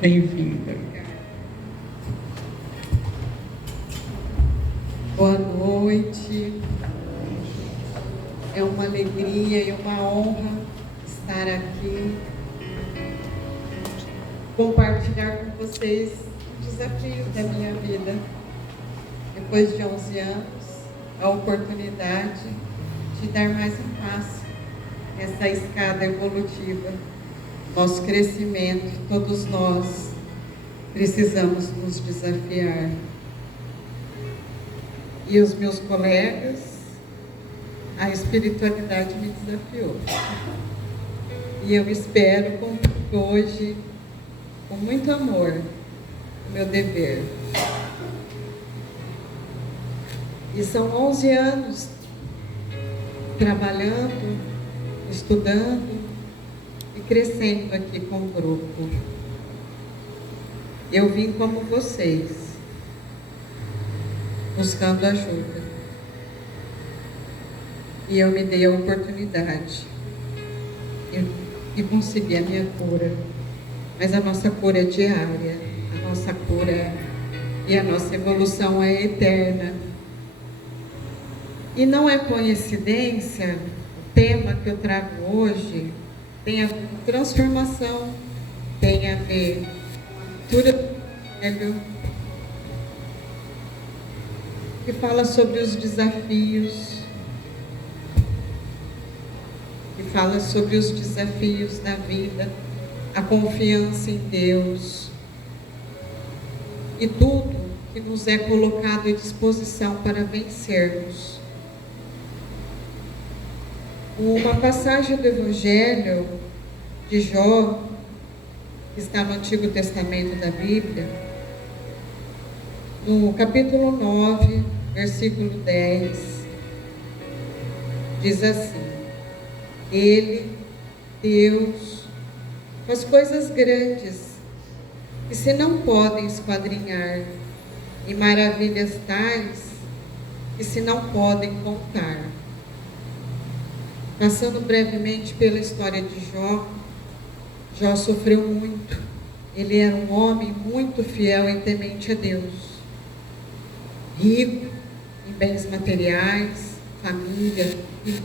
Bem-vinda. Boa noite. É uma alegria e uma honra estar aqui, compartilhar com vocês o desafio da minha vida. Depois de 11 anos, a oportunidade de dar mais um passo nessa escada evolutiva. Nosso crescimento, todos nós precisamos nos desafiar. E os meus colegas, a espiritualidade me desafiou. E eu espero cumprir hoje, com muito amor, o meu dever. E são 11 anos trabalhando, estudando e crescendo aqui com o grupo. Eu vim como vocês, buscando ajuda. E eu me dei a oportunidade. E consegui a minha cura. Mas a nossa cura é diária. A nossa cura e a nossa evolução é eterna. E não é coincidência, o tema que eu trago hoje tem a ver com transformação, tem a ver com a leitura do Evangelho, que fala sobre os desafios, que fala sobre os desafios da vida, a confiança em Deus e tudo que nos é colocado à disposição para vencermos. Uma passagem do Evangelho de Jó, que está no Antigo Testamento da Bíblia, no capítulo 9, versículo 10, diz assim: Ele, Deus, faz coisas grandes que se não podem esquadrinhar, e maravilhas tais que se não podem contar. Passando brevemente pela história de Jó, Jó sofreu muito. Ele era um homem muito fiel e temente a Deus, rico em bens materiais, família, e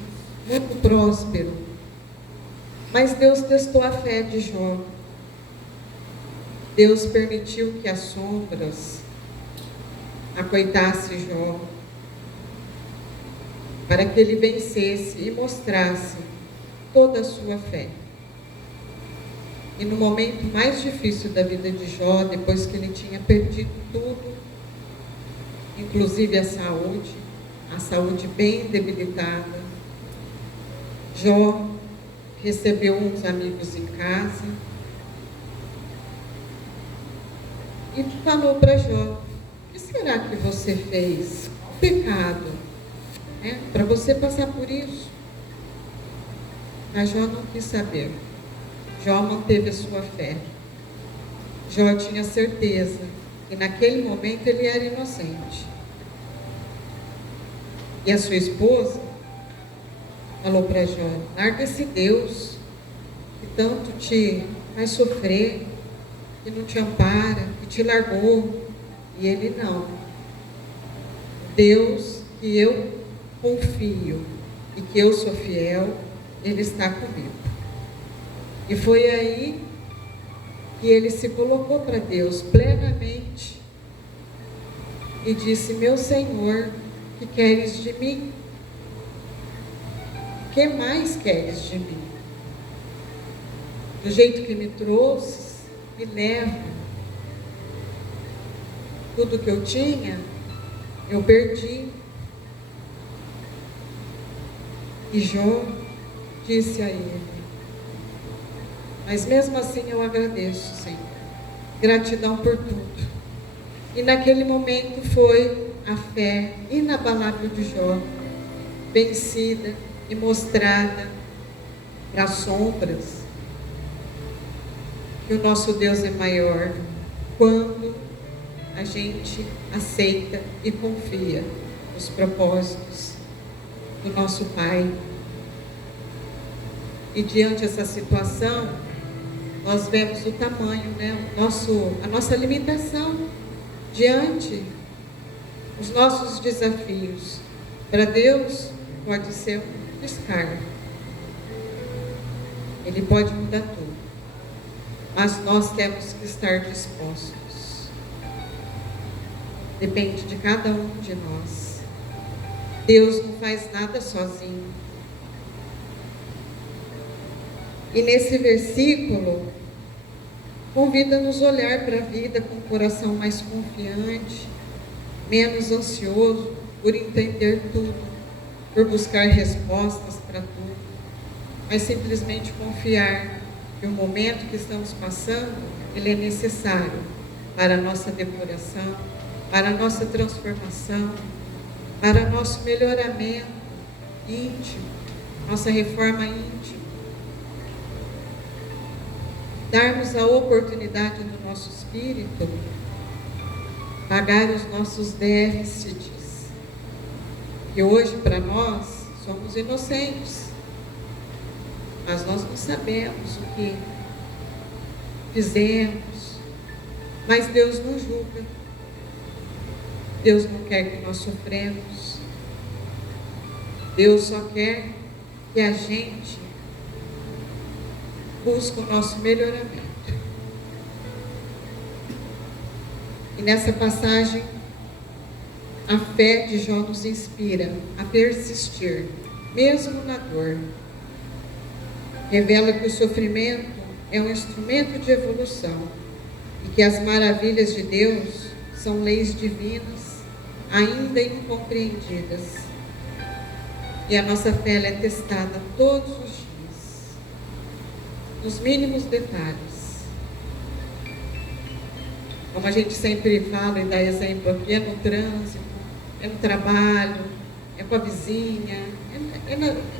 muito próspero. Mas Deus testou a fé de Jó. Deus permitiu que as sombras acoitassem Jó, para que ele vencesse e mostrasse toda a sua fé. E no momento mais difícil da vida de Jó, depois que ele tinha perdido tudo, inclusive a saúde bem debilitada, Jó recebeu uns amigos em casa e falou para Jó: o que será que você fez? Qual pecado? Para você passar por isso? Mas Jó não quis saber. Jó manteve a sua fé. Jó tinha certeza que naquele momento ele era inocente. E a sua esposa falou para Jó: larga esse Deus que tanto te faz sofrer, que não te ampara, que te largou. E ele: não. Deus que eu confio e que eu sou fiel, Ele está comigo. E foi aí que ele se colocou para Deus plenamente e disse: meu Senhor, que queres de mim? O que mais queres de mim? Do jeito que me trouxe, me leva. Tudo que eu tinha, eu perdi. E Jó disse a ele: mas mesmo assim eu agradeço, Senhor. Gratidão por tudo. E naquele momento foi a fé inabalável de Jó, vencida e mostrada para as sombras, que o nosso Deus é maior quando a gente aceita e confia nos propósitos do nosso Pai. E diante dessa situação, nós vemos o tamanho, né? A nossa limitação diante dos nossos desafios. Para Deus, pode ser um piscar. Ele pode mudar tudo. Mas nós temos que estar dispostos. Depende de cada um de nós. Deus não faz nada sozinho. E nesse versículo, convida-nos a olhar para a vida com o coração mais confiante, menos ansioso por entender tudo, por buscar respostas para tudo, mas simplesmente confiar que o momento que estamos passando, ele é necessário para a nossa depuração, para a nossa transformação, para nosso melhoramento íntimo, nossa reforma íntima. Darmos a oportunidade do nosso espírito pagar os nossos déficits, que hoje para nós somos inocentes, mas nós não sabemos o que fizemos, mas Deus não julga, Deus não quer que nós sofremos, Deus só quer que a gente busque o nosso melhoramento. E nessa passagem, a fé de Jó nos inspira a persistir, mesmo na dor. Revela que o sofrimento é um instrumento de evolução e que as maravilhas de Deus são leis divinas, ainda incompreendidas. E a nossa fé é testada todos os dias, nos mínimos detalhes. Como a gente sempre fala e dá exemplo aqui, é no trânsito, é no trabalho, é com a vizinha,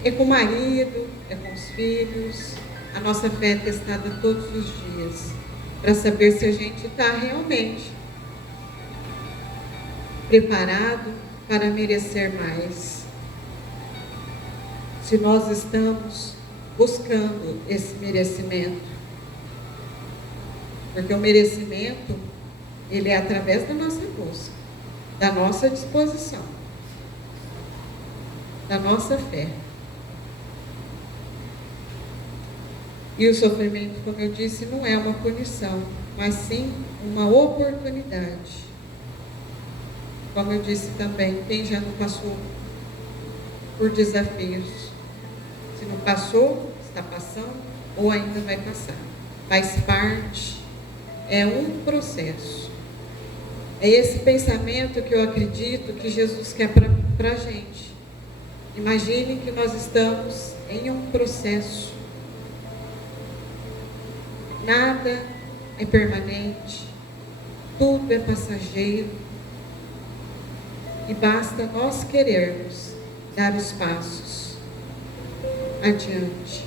é com o marido, é com os filhos. A nossa fé é testada todos os dias, para saber se a gente está realmente preparado para merecer mais. Se nós estamos buscando esse merecimento. Porque o merecimento, ele é através da nossa busca, da nossa disposição, da nossa fé. E o sofrimento, como eu disse, não é uma punição, mas sim uma oportunidade. Como eu disse também, quem já não passou por desafios, se não passou, está passando ou ainda vai passar. Faz parte, é um processo. É esse pensamento que eu acredito que Jesus quer para a gente. Imagine que nós estamos em um processo. Nada é permanente, tudo é passageiro. E basta nós querermos dar os passos adiante.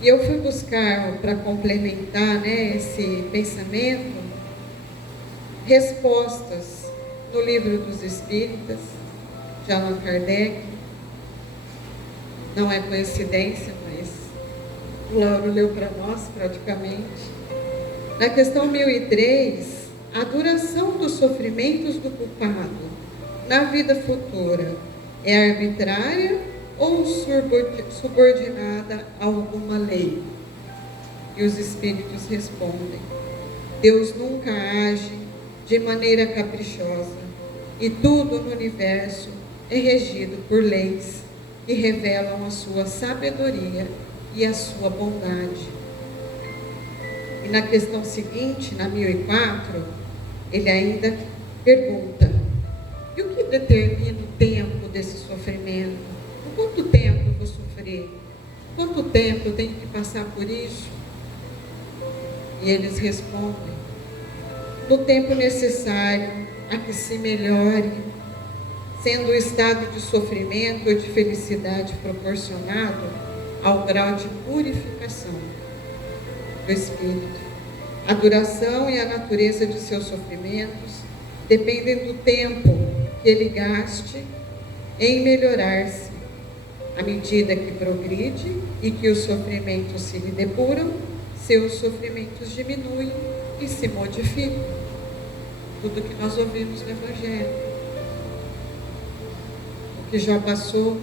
E eu fui buscar, para complementar, esse pensamento, respostas no Livro dos Espíritas, de Allan Kardec. Não é coincidência, mas o Lauro leu para nós praticamente. Na questão 1003, a duração dos sofrimentos do culpado na vida futura é arbitrária ou subordinada a alguma lei? E os espíritos respondem: Deus nunca age de maneira caprichosa, e tudo no universo é regido por leis que revelam a sua sabedoria e a sua bondade. E na questão seguinte, na 1004, ele ainda pergunta: e o que determina o tempo desse sofrimento? Por quanto tempo eu vou sofrer? Quanto tempo eu tenho que passar por isso? E eles respondem: no tempo necessário a que se melhore, sendo o estado de sofrimento ou de felicidade proporcionado ao grau de purificação do espírito. A duração e a natureza de seus sofrimentos dependem do tempo que ele gaste em melhorar-se, à medida que progride e que os sofrimentos se lhe depuram, seus sofrimentos diminuem e se modificam. Tudo que nós ouvimos no Evangelho, o que já passou.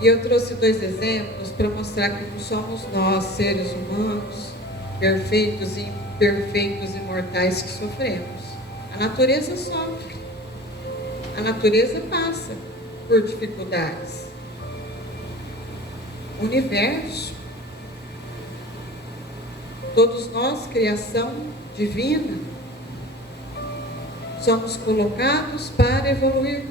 E eu trouxe 2 exemplos para mostrar que não somos nós, seres humanos, perfeitos e imperfeitos e mortais, que sofremos. A natureza sofre. A natureza passa por dificuldades. O universo, todos nós, criação divina, somos colocados para evoluir.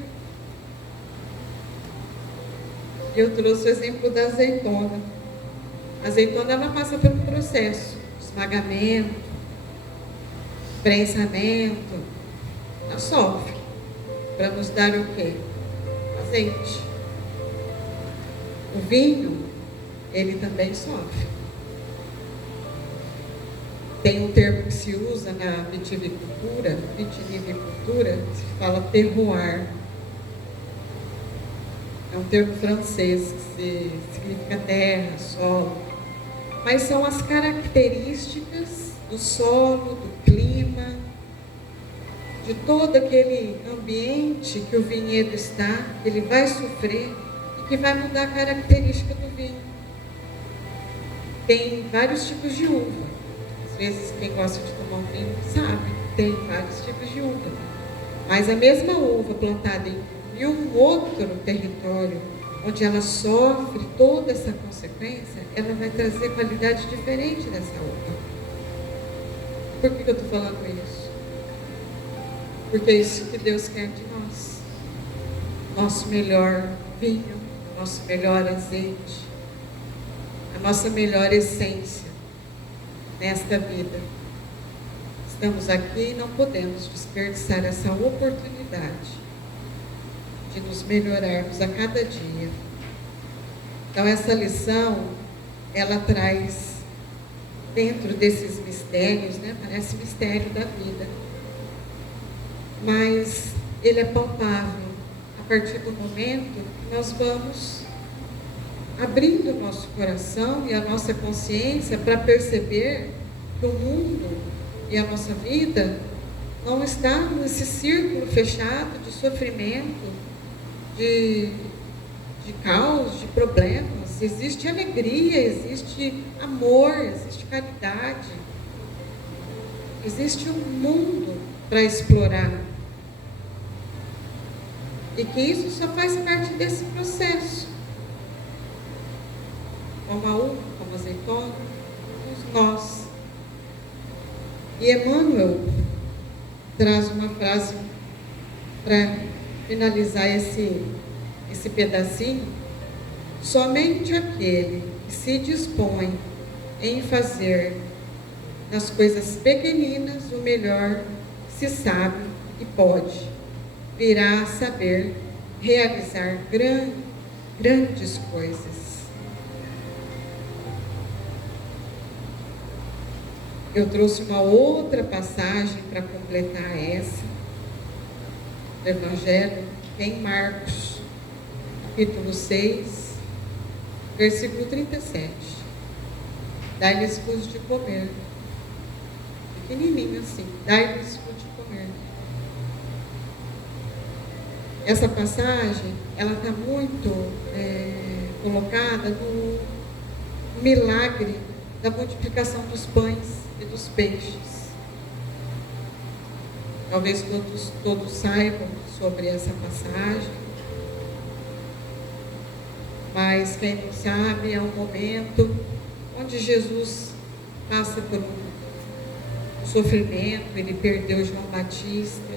Eu trouxe o exemplo da azeitona. A azeitona, ela passa pelo processo de esmagamento, prensamento. Ela sofre para nos dar o quê? Azeite. O vinho, ele também sofre. Tem um termo que se usa na vitivicultura, que se fala terroir. É um termo francês que significa terra, solo. Mas são as características do solo, do clima, de todo aquele ambiente que o vinhedo está, que ele vai sofrer e que vai mudar a característica do vinho. Tem vários tipos de uva. Às vezes quem gosta de tomar um vinho sabe que tem vários tipos de uva. Mas a mesma uva plantada em um outro território, onde ela sofre toda essa consequência, ela vai trazer qualidade diferente dessa uva. Por que eu estou falando isso? Porque é isso que Deus quer de nós. Nosso melhor vinho, nosso melhor azeite, a nossa melhor essência nesta vida. Estamos aqui e não podemos desperdiçar essa oportunidade de nos melhorarmos a cada dia. Então essa lição, ela traz dentro desses mistérios, parece mistério da vida, mas ele é palpável a partir do momento que nós vamos abrindo o nosso coração e a nossa consciência para perceber que o mundo e a nossa vida não está nesse círculo fechado de sofrimento, de caos, de problemas. Existe alegria, existe amor, existe caridade, existe um mundo para explorar, e que isso só faz parte desse processo. Como a uva, como a azeitona, somos nós. E Emmanuel traz uma frase para finalizar esse pedacinho: somente aquele que se dispõe em fazer das coisas pequeninas o melhor se sabe e pode, virá a saber realizar grandes coisas. Eu trouxe uma outra passagem para completar essa, do Evangelho, que é em Marcos, capítulo 6, versículo 37. Dai-lhes coisas de comer. Pequenininho assim, dai-lhes coisas de comer. Essa passagem, ela está muito colocada no milagre da multiplicação dos pães e dos peixes. Talvez todos saibam sobre essa passagem, mas quem não sabe, é um momento onde Jesus passa por um sofrimento. Ele perdeu João Batista,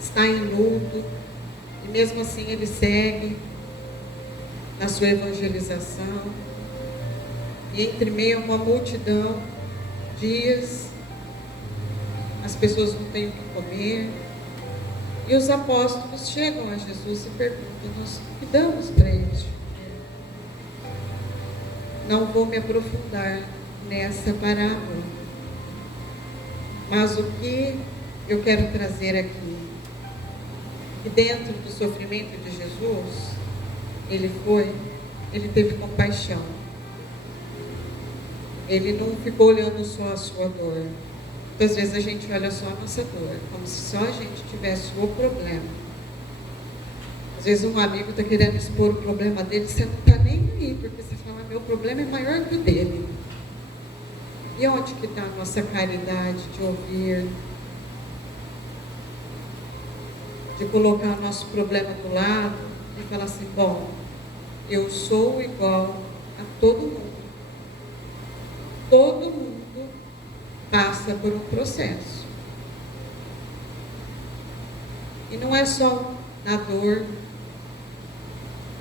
está em luto, e mesmo assim ele segue na sua evangelização. E entre meio a uma multidão, dias, as pessoas não têm o que comer, e os apóstolos chegam a Jesus e perguntam: nós o que damos para eles? Não vou me aprofundar nessa parábola, mas o que eu quero trazer aqui, que dentro do sofrimento de Jesus, ele teve compaixão. Ele não ficou olhando só a sua dor. Muitas vezes a gente olha só a nossa dor, como se só a gente tivesse o problema. Às vezes um amigo está querendo expor o problema dele, você não está nem aí, porque você fala, meu problema é maior que o dele. E onde que está a nossa caridade de ouvir, de colocar o nosso problema do lado e falar assim, bom, eu sou igual a todo mundo. Todo mundo passa por um processo. E não é só na dor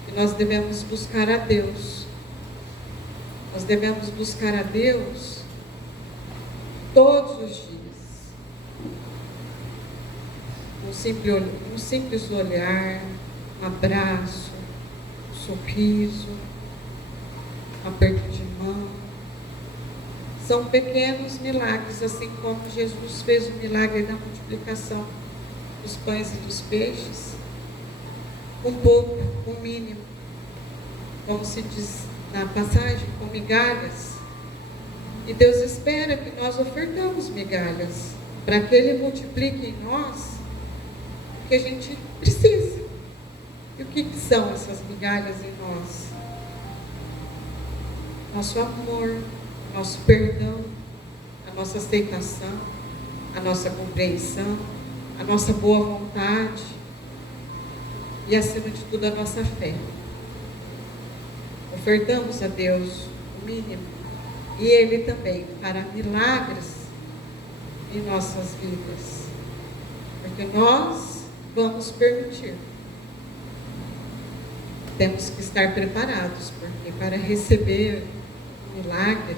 que nós devemos buscar a Deus. Nós devemos buscar a Deus todos os dias. Um simples olhar, um abraço, um sorriso, um aperto de mão. São pequenos milagres, assim como Jesus fez o milagre da multiplicação dos pães e dos peixes, com pouco, com mínimo, como se diz na passagem, com migalhas. E Deus espera que nós ofertamos migalhas, para que Ele multiplique em nós o que a gente precisa. E o que são essas migalhas em nós? Nosso amor, nosso perdão, a nossa aceitação, a nossa compreensão, a nossa boa vontade e, acima de tudo, a nossa fé. Ofertamos a Deus o mínimo e Ele também fará milagres em nossas vidas, porque nós vamos permitir. Temos que estar preparados, porque para receber um milagre,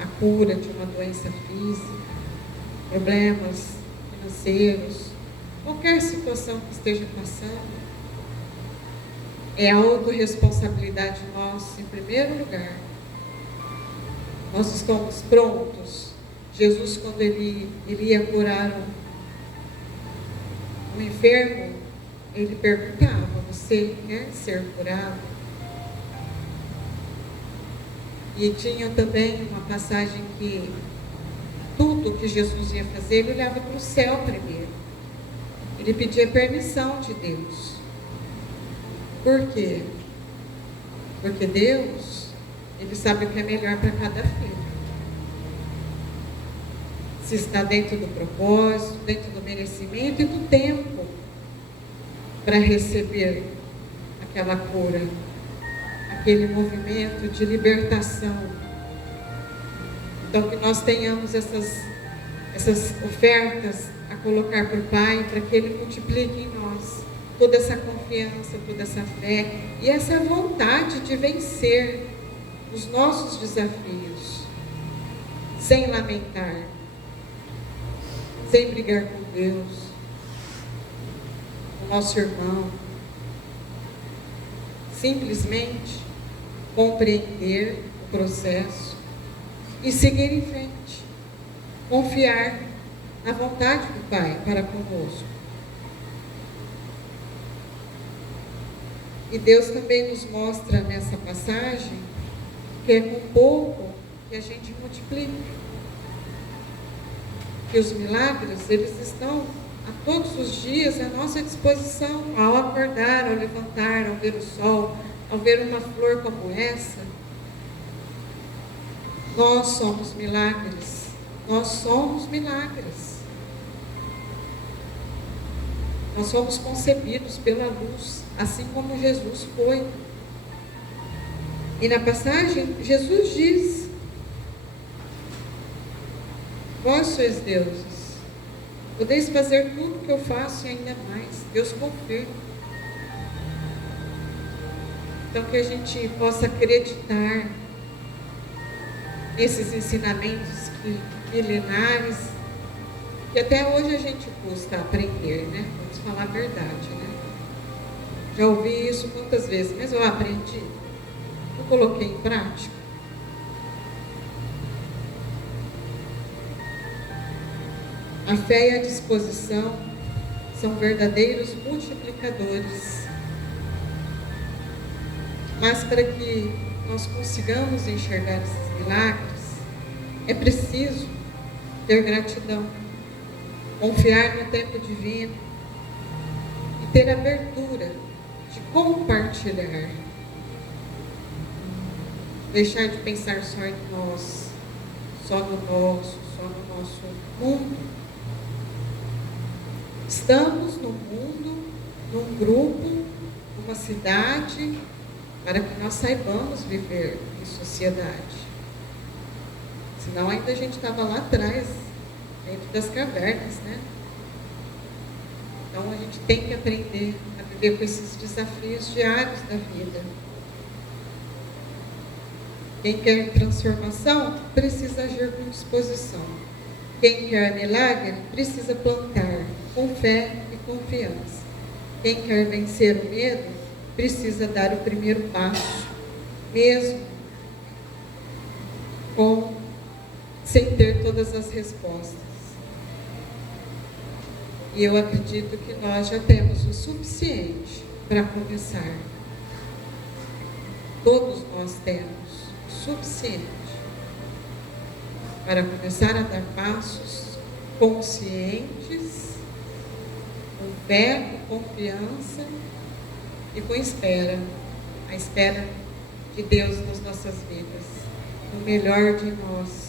a cura de uma doença física, problemas financeiros, qualquer situação que esteja passando, é autorresponsabilidade nossa em primeiro lugar. Nós estamos prontos. Jesus, quando ele ia curar um enfermo, ele perguntava, você quer ser curado? E tinha também uma passagem que tudo que Jesus ia fazer, ele olhava para o céu primeiro. Ele pedia permissão de Deus. Por quê? Porque Deus, Ele sabe o que é melhor para cada filho. Se está dentro do propósito, dentro do merecimento e do tempo para receber aquela cura, aquele movimento de libertação. Então, que nós tenhamos essas ofertas a colocar para o Pai, para que Ele multiplique em nós toda essa confiança, toda essa fé e essa vontade de vencer os nossos desafios, sem lamentar, sem brigar com Deus, com o nosso irmão, simplesmente compreender o processo e seguir em frente, confiar na vontade do Pai para conosco. E Deus também nos mostra nessa passagem que é com pouco que a gente multiplica. Que os milagres, eles estão a todos os dias à nossa disposição, ao acordar, ao levantar, ao ver o sol, ao ver uma flor como essa. Nós somos milagres. Nós somos milagres. Nós somos concebidos pela luz, assim como Jesus foi. E na passagem, Jesus diz: vós sois deuses, podeis fazer tudo o que eu faço e ainda mais. Deus confirma. Então, que a gente possa acreditar nesses ensinamentos milenares, que até hoje a gente custa aprender, né? Vamos falar a verdade, né? Já ouvi isso muitas vezes, mas eu aprendi, eu coloquei em prática. A fé e a disposição são verdadeiros multiplicadores. Mas para que nós consigamos enxergar esses milagres, é preciso ter gratidão, confiar no tempo divino e ter abertura de compartilhar. Deixar de pensar só em nós, só no nosso mundo. Estamos no mundo, num grupo, numa cidade, para que nós saibamos viver em sociedade. Senão ainda a gente estava lá atrás, dentro das cavernas, né? Então a gente tem que aprender a viver com esses desafios diários da vida. Quem quer transformação, precisa agir com disposição. Quem quer milagre, precisa plantar com fé e confiança. Quem quer vencer o medo, precisa dar o primeiro passo, mesmo sem ter todas as respostas. E eu acredito que nós já temos o suficiente para começar. Todos nós temos suficiente para começar a dar passos conscientes, com fé, com confiança e com espera, a espera de Deus nas nossas vidas, o melhor de nós.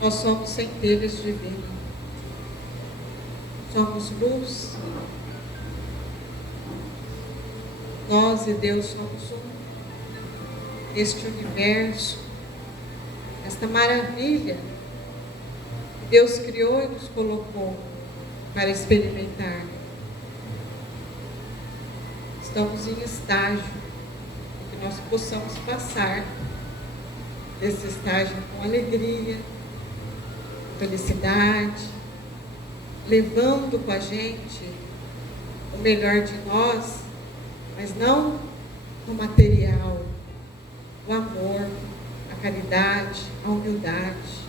Nós somos centelhas divinas, somos luz. Nós e Deus somos um. Este universo, esta maravilha que Deus criou e nos colocou para experimentar. Estamos em estágio que nós possamos passar desse estágio com alegria, felicidade, levando com a gente o melhor de nós, mas não o material, o amor, a caridade, a humildade.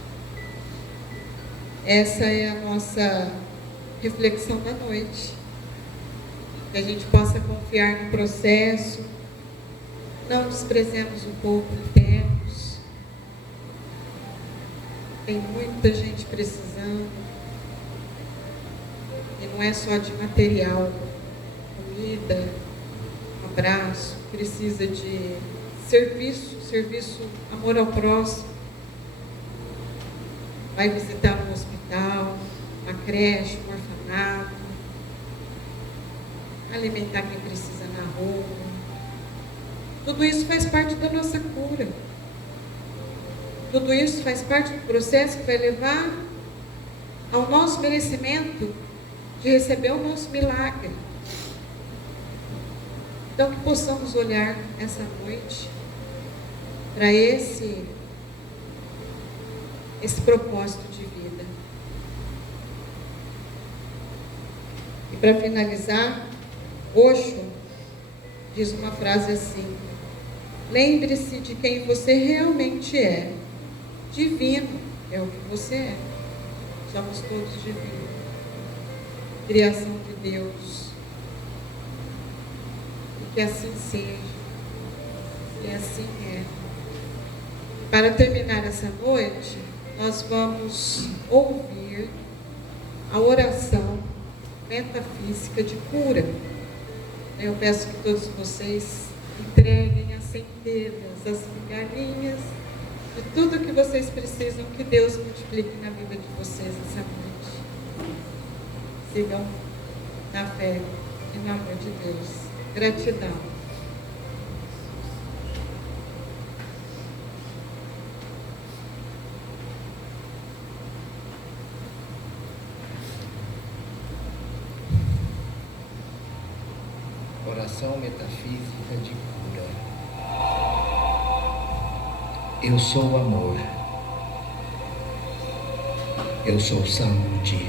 Essa é a nossa reflexão da noite. Que a gente possa confiar no processo, não desprezemos o pouco que temos. Tem muita gente precisando, e não é só de material, comida, um abraço, precisa de serviço, amor ao próximo. Vai visitar um hospital, uma creche, um orfanato, alimentar quem precisa na rua. Tudo isso faz parte da nossa cura. Tudo isso faz parte do processo que vai levar ao nosso merecimento de receber o nosso milagre. Então, que possamos olhar essa noite para esse propósito de vida. E para finalizar, Osho diz uma frase assim: lembre-se de quem você realmente é. Divino é o que você é. Somos todos divinos. Criação de Deus. E que assim seja. E assim é. Para terminar essa noite, nós vamos ouvir a oração metafísica de cura. Eu peço que todos vocês entreguem as centelhas, as migalhinhas, de tudo que vocês precisam, que Deus multiplique na vida de vocês essa noite. Sigam na fé e no amor de Deus. Gratidão. Oração metafísica de cura. Eu sou amor. Eu sou saúde.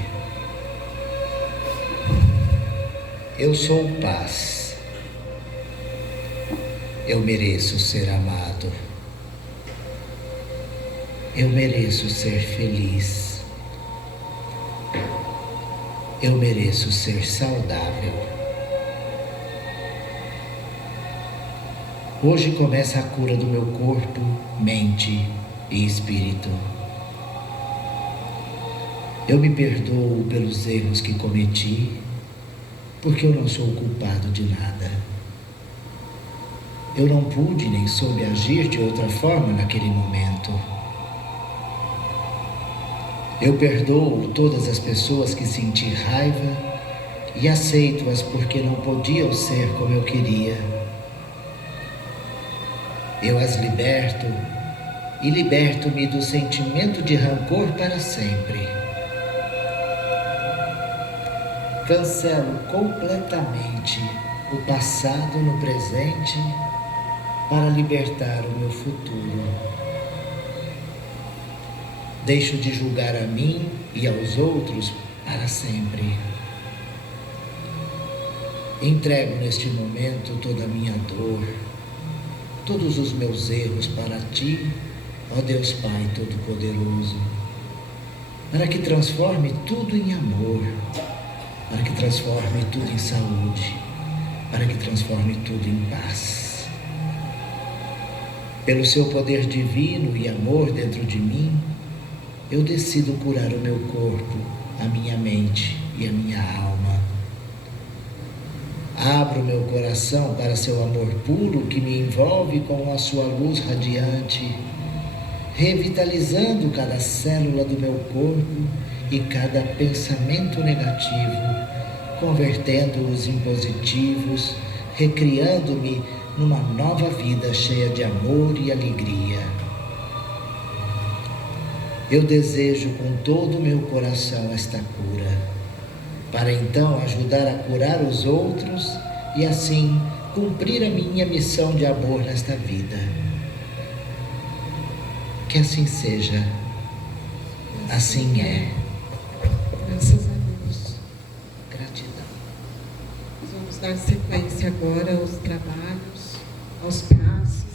Eu sou paz. Eu mereço ser amado. Eu mereço ser feliz. Eu mereço ser saudável. Hoje começa a cura do meu corpo, mente e espírito. Eu me perdoo pelos erros que cometi, porque eu não sou culpado de nada. Eu não pude nem soube agir de outra forma naquele momento. Eu perdoo todas as pessoas que senti raiva e aceito-as porque não podiam ser como eu queria. Eu as liberto e liberto-me do sentimento de rancor para sempre. Cancelo completamente o passado no presente para libertar o meu futuro. Deixo de julgar a mim e aos outros para sempre. Entrego neste momento toda a minha dor, todos os meus erros para Ti, ó Deus Pai Todo-Poderoso, para que transforme tudo em amor, para que transforme tudo em saúde, para que transforme tudo em paz. Pelo Seu poder divino e amor dentro de mim, eu decido curar o meu corpo, a minha mente e a minha alma. Abro meu coração para Seu amor puro que me envolve com a Sua luz radiante, revitalizando cada célula do meu corpo e cada pensamento negativo, convertendo-os em positivos, recriando-me numa nova vida cheia de amor e alegria. Eu desejo com todo o meu coração esta cura, para então ajudar a curar os outros e assim cumprir a minha missão de amor nesta vida. Que assim seja, assim é. Graças a Deus. Gratidão. Nós vamos dar sequência agora aos trabalhos, aos passos.